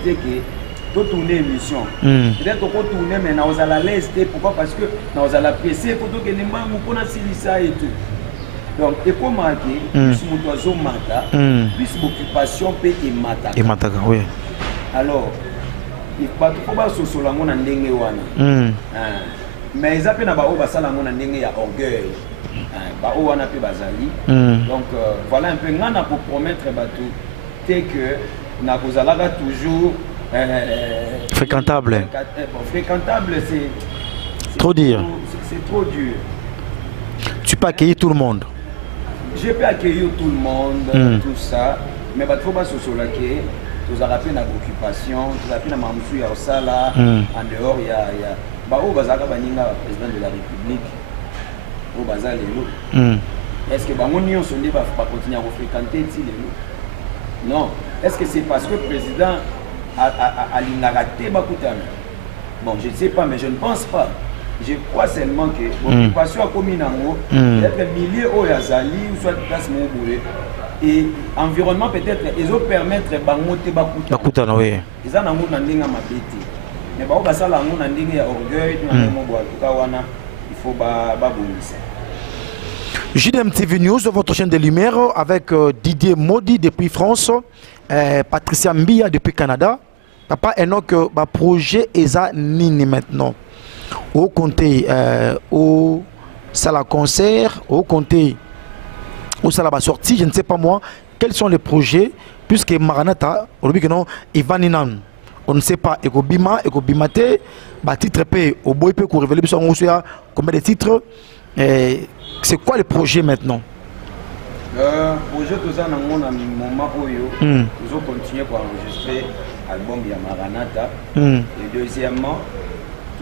de tourner l'émission. Peut-être qu'on peut tourner, mais nous allons l'aise. Pourquoi? Parce que nous allons apprécier pour que les gens nous connaissent ça et tout. Donc, et comment marquer, plus mon oiseau mata, plus l'occupation peut et mata. Et mata, oui. Alors, il faut pas se soulager mon andenge wana. Mais ils appellent d'abord basala mon andenge ya orgueil. Donc voilà un peu pour promettre que Nakozalaga toujours fréquentable. Fréquentable, c'est trop dur. C'est trop dur. Tu peux accueillir tout le monde. Je peux accueillir tout le monde, tout ça, mais il faut pas se soulager. Vous avez une occupation, vous avez une mamoussou ya osala, en dehors il y a président de la République. Au bazar est-ce que Bangonio Sondé va continuer à fréquenter non. Est-ce que c'est parce que le président a l'inaraté Bakutana? Bon, je ne sais pas, mais je ne pense pas. Je crois seulement que l'occupation a commis peut-être milliers au Yazali ou soit place Mouboulé. Et environnement peut-être, ils ont permettre Bangote Bakutana. Oui. Ils ont un mot n'andinga mabeti. Mais bah ça la mot n'andinga orgueil, il faut baboulisser. JDM TV News, votre chaîne de lumière avec Didier Modi depuis France, Patricia Mbia depuis Canada. Papa Enoch, projet ESA Nini maintenant. Au comté, au salle concert, au comté, au salle sortie, je ne sais pas moi, quels sont les projets, puisque Maranatha, au début que non, Ivaninan, on ne sait pas. Ekobima te, bah titre P, au boy peut révéler combien de titres. C'est quoi le projet maintenant? Projet tout ça dans mon moment où nous continuer pour enregistrer l'album de Maranatha. Et deuxièmement,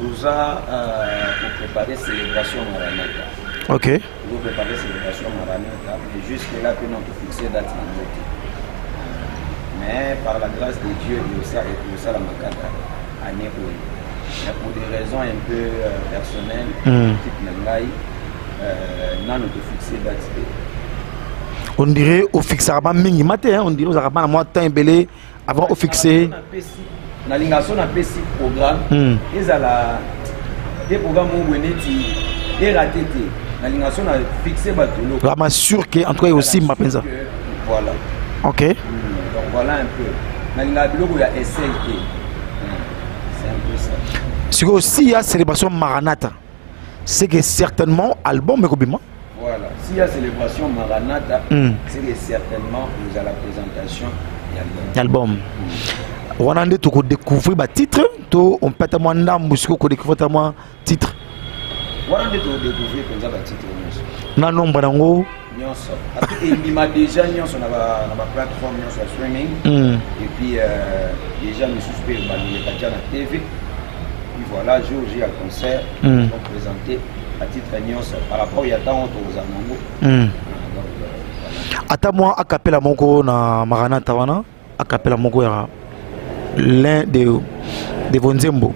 tout ça pour préparer célébration Maranatha. Ok. Pour préparer célébration Maranatha. Et jusque là que nous avons fixé date dans notre. Mais par la grâce de Dieu, il y a ça la Makata année où. Mais pour des raisons un peu personnelles, type Nangai, nous avons fixé date. On dirait au fixé avant mingi matin, on dirait aux arabes moi temps belé avant au fixé. Na lingation na PC programme ils ala des programmes où veneti et raté na lingation na fixé batolo. Je m'assure que en tout cas aussi m'a pensé. Voilà. OK. Donc voilà un peu. Na lingabilo il y a essai. C'est un peu ça. Si aussi il y a célébration Maranatha, c'est que certainement album Ekobima. Voilà. S'il y a célébration Maranatha, c'est que certainement nous à la présentation de l'album. On a découvrir le titre, on peut avoir un découvrir titre. On a découvrir le titre. On a nombre d'ango. Il m'a déjà mis sur la plateforme sur streaming. Et puis déjà nous suspectons les la TV. Puis voilà, j'ai un concert pour présenter à titre par rapport à temps aux Anango. Ata moi a capella mongo na Maranatha wana a capella mongo ya l'un de Vonzembo.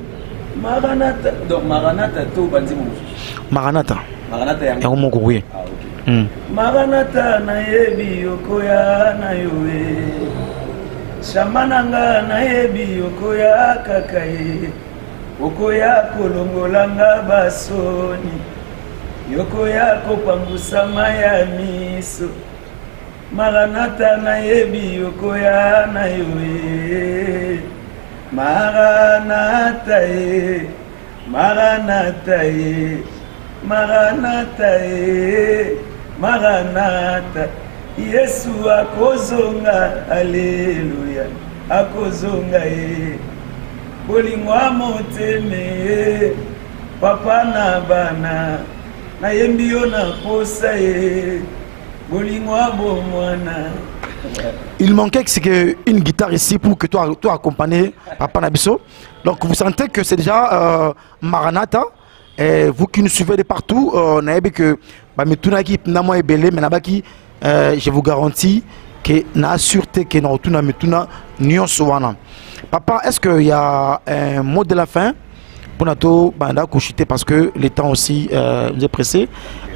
Maranatha donc Maranatha to banzimo. Maranatha ya mongo oui. Ah OK. Maranatha na yebi yokoya na yowe. Shamananga na yebi yokoya kakaye. Okoya kolongolanga basoni. Yokoya kopangusa maya miso. Maranatha na yebi yokoya na yowe. Maranatha ye. Maranatha ye. Maranatha ye. Maranatha. Yesu akozonga. Alléluia. Akozonga ye. Bolingwa moteme. Papa na bana. Na yembio na posa ye. Bolingwa bo mwana. Il manquait que une guitare ici pour que toi accompagner Papa Nabiso. Donc vous sentez que c'est déjà Maranatha. Et vous qui nous suivez de partout, on a vu que je vous garantis que na sûreté que nous avons. Papa, est-ce qu'il y a un mot de la fin pour nous parce que le temps aussi nous est pressé.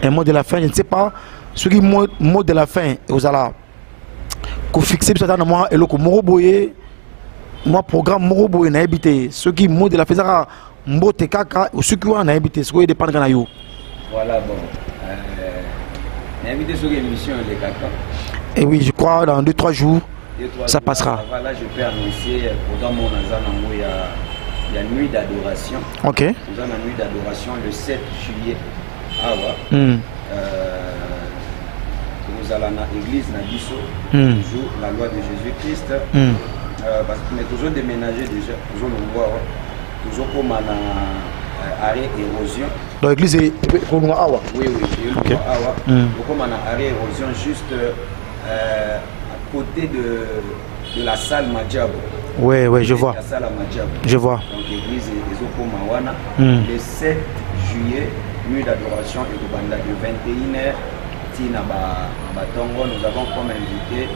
Un mot de la fin, je ne sais pas. Ce qui est mot de la fin, vous allez fixer moi et le moroboye moi programme moroboye na habité ce qui mot de la fin mbote kaka ou ce qui on a habité ce qui dépend de yo. Voilà bon invité sur l'émission les kaka. Et oui, je crois dans 2-3 jours ça passera. Voilà, je peux annoncer programme mon azana il y a nuit d'adoration. OK. Nous avons une nuit d'adoration le 7 juillet. Ah ouais. Nous allons à l'église Nabiso, toujours la loi de Jésus-Christ. Parce qu'on est toujours déménagé déjà, toujours le voir, toujours comme un arrêt érosion. Dans l'église est Awa. Oui, okay. Awa. Comme un arrêt érosion juste à côté de la salle Madjabo. Oui, je vois. La salle Madjabo. Je vois. Donc l'église est Mawana. Le 7 juillet, nuit d'adoration et de 21h. Nous avons comme invité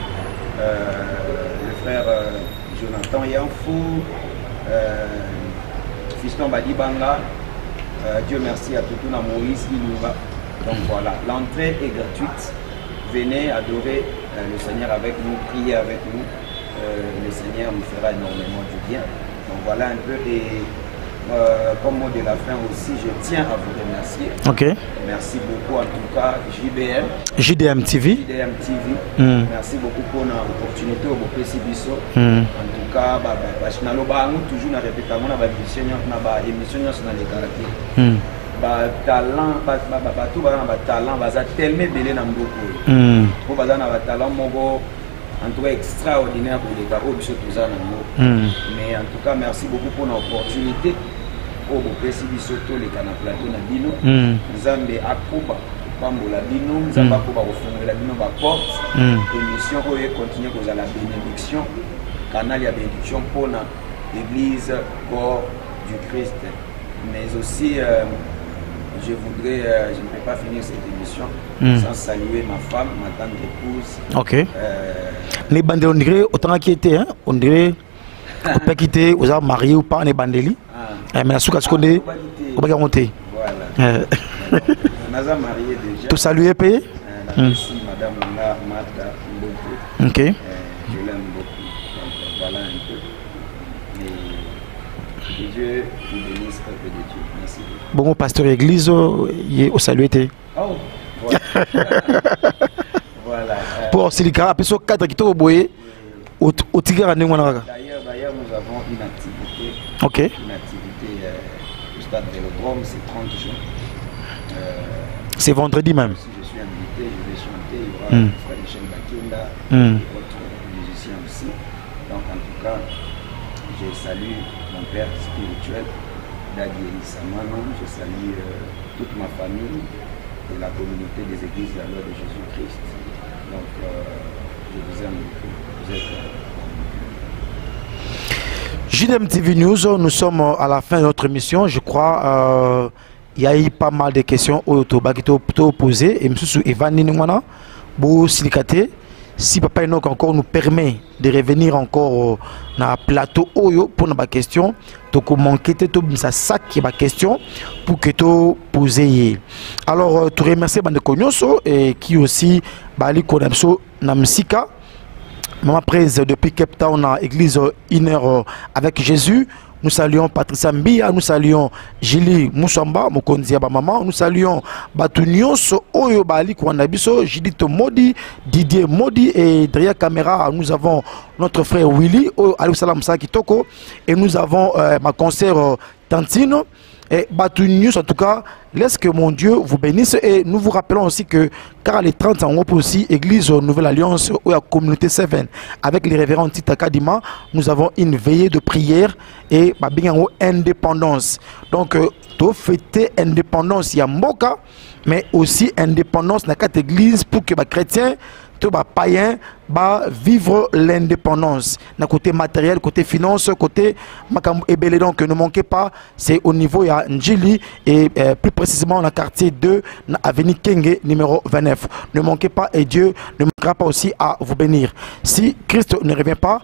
le frère Jonathan Yanfou, Fiston Badibanga, Dieu merci à Toutouna Moïse Ilouva. Donc voilà, l'entrée est gratuite. Venez adorer le Seigneur avec nous, prier avec nous. Le Seigneur nous fera énormément du bien. Donc voilà un peu et comme mot de la fin aussi, je tiens à vous remercier. OK. Merci beaucoup en tout cas, JDM TV. Merci beaucoup pour l'opportunité au Bopesibiso. En tout cas, toujours na répétation na émission sur les caractères. Talent, talent, tellement belé na mboko. Pour bazana talent mogo en tout cas extraordinaire pour les gars au biso tous mais en tout cas merci beaucoup pour l'opportunité au bopesi biso to les canaux plateau na bino nzambe akoba pambola bino nzambe akoba kofungola bino ba porte émission oyo continue kozala bénédiction canal ya bénédiction pour l'église corps du Christ mais aussi je voudrais, je ne peux pas finir cette émission sans saluer ma femme, ma tante épouse. Ok. Les bandés, on dirait, autant qui était, hein, on dirait, on peut quitter, vous avez marié ou pas, on est bandeli. Mais la souka, ce qu'on est, on va monter. Voilà. On a marié déjà. Tout saluer, payé. Merci, madame Martha Mboto. Ok. Je l'aime beaucoup. Donc, voilà un peu. Et que Dieu vous bénisse, peuple de Dieu. Merci beaucoup. Bon, pasteur église, au salut. Oh, voilà. Voilà. Pour Silika, après ce cadre qui est au boye, au Tigre à Némona. D'ailleurs, nous avons une activité. Ok. Une activité au stade Vélodrome, c'est 30 juin. C'est vendredi même. Si je suis invité, je vais chanter. Il y aura Frère Michel Bakenda et d'autres musiciens aussi. Donc, en tout cas, je salue mon père spirituel. Je salue toute ma famille et la communauté des églises de la loi de Jésus-Christ. Donc, je vous aime beaucoup. Vous êtes... JDM TV News, nous sommes à la fin de notre émission. Je crois il y a eu pas mal de questions qui ont posées. Et M. Evan Ninouana, Bou Silikate, si Papa Enoch encore nous permet de revenir encore dans le plateau Oyo pour nos questions, donc manquer ça sac qui est ma question pour que tu poses. Alors tu remercie Bande Konyoso et qui aussi Bali Konapso Namsika. Maman prise depuis Cape Town à l'église Une heure avec Jésus. Nous saluons Patricia Mbia, nous saluons Julie Moussamba, Mokonzia Maman, nous saluons Batunios, Oyo Bali Kwandabiso, Judith Modi, Didier Modi et derrière caméra, nous avons notre frère Willy, Alou Salam Sakitoko, et nous avons ma concert Tantino. Et Batunios, en tout cas, laisse que mon Dieu vous bénisse. Et nous vous rappelons aussi que, car les 30 ans, on aussi Église Nouvelle Alliance ou la communauté 7 avec les révérends Tita Kadima, nous avons une veillée de prière et indépendance. Donc, tu fêter indépendance, il y a Mboka, mais aussi indépendance dans cette église pour que les chrétiens, les païens, vivre l'indépendance. D'un côté matériel, côté finance, côté ébélé. Donc ne manquez pas, c'est au niveau de Njili et plus précisément dans le quartier 2, avenue Kenge, numéro 29. Ne manquez pas et Dieu ne manquera pas aussi à vous bénir. Si Christ ne revient pas,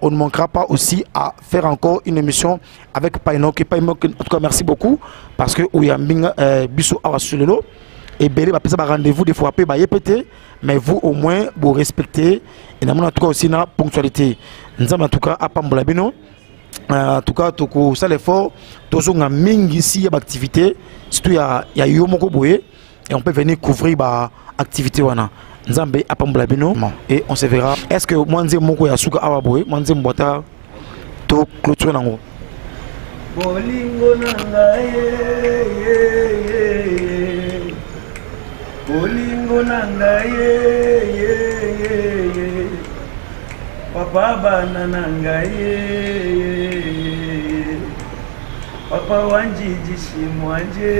on ne manquera pas aussi à faire encore une émission avec Païnok. Et Païnok, en tout cas, merci beaucoup parce que Ouyambing Bissou Awasulelo et Belé va passer par rendez-vous des fois après pété. Mais vous au moins vous respectez et en tout cas aussi la ponctualité. Nous avons en tout cas à Pambolabino. En tout cas, tout ça l'effort. Tous on a mingi ici d'activité. Surtout il y a Yomoko Boye et on peut venir couvrir l'activité wana. Nous avons à Pambolabino et on se verra. Est-ce que moi nze moko ya suka awa boye, moi nze mbota to clôture nango. Bolingo nanga Bolingo nanga Papa bana nanga Papa wanjiji shimwanje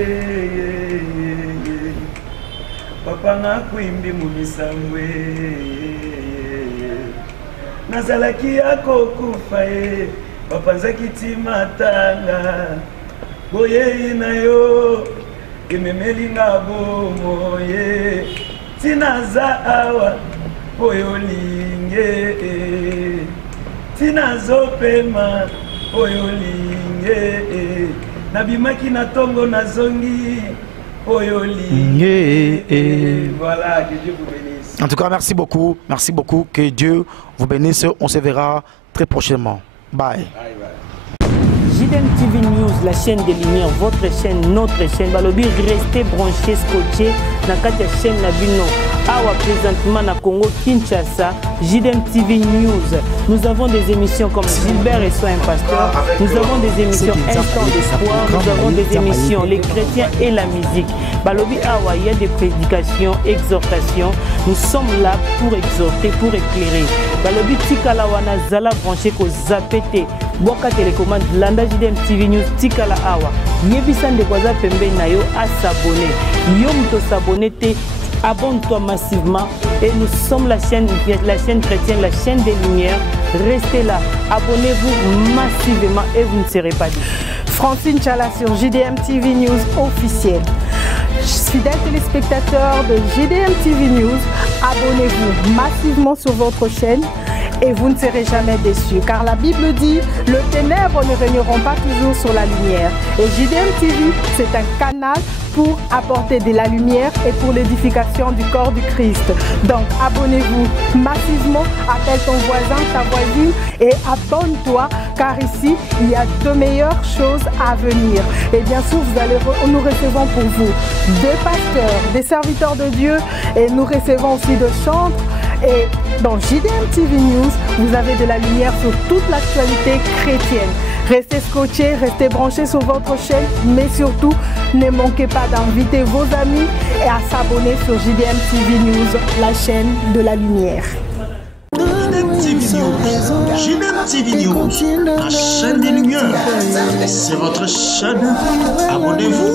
Papa ngakwimbi mumisangwe Nazalaki yako kufa Papa nzakiti matanga Boye inayo Imemelinga bomoye Tinaza awa Boyolinge Tinazo pema Boyolinge Nabimaki na tongo na zongi Boyolinge Voilà, que Dieu vous bénisse. En tout cas, merci beaucoup, que Dieu vous bénisse. On se verra très prochainement. Bye. Bye bye. JDM TV News, la chaîne des lumières, votre chaîne, notre chaîne. Balobi, restez branchés, scotchés. Nakati chaîne Nabino. Awa présentement na Congo Kinshasa, JDM TV News. Nous avons des émissions comme Gilbert et Soin Pasteur. Nous avons des émissions Instant d'Espoir. Nous avons des émissions Les Chrétiens et la musique. Balobi Awa, il y a des prédications, exhortations. Nous sommes là pour exhorter, pour éclairer. Balobi Tikala Wana Zala branché ko Zapete. Boka télécommande Landa JDM TV News Tikala Awa. Yebisan de Kwaza Pembe Nayo à s'abonner. Yom to s'abonner te. Abonne-toi massivement et nous sommes la chaîne chrétienne, la chaîne des lumières. Restez là, abonnez-vous massivement et vous ne serez pas dit. Francine Chala sur JDM TV News officiel. Fidèles téléspectateurs de JDM TV News, abonnez-vous massivement sur votre chaîne et vous ne serez jamais déçus. Car la Bible dit, le ténèbre ne régneront pas toujours sur la lumière. Et JDM TV, c'est un canal pour apporter de la lumière et pour l'édification du corps du Christ. Donc abonnez-vous massivement, appelle ton voisin, ta voisine et abonne-toi car ici il y a de meilleures choses à venir. Et bien sûr nous recevons pour vous des pasteurs, des serviteurs de Dieu et nous recevons aussi de chantres. Et dans JDM TV News, vous avez de la lumière sur toute l'actualité chrétienne. Restez scotchés, restez branchés sur votre chaîne, mais surtout, ne manquez pas d'inviter vos amis et à s'abonner sur JDM TV News, la chaîne de la lumière. JDM TV News, la chaîne des lumières. C'est votre chaîne. Abonnez-vous.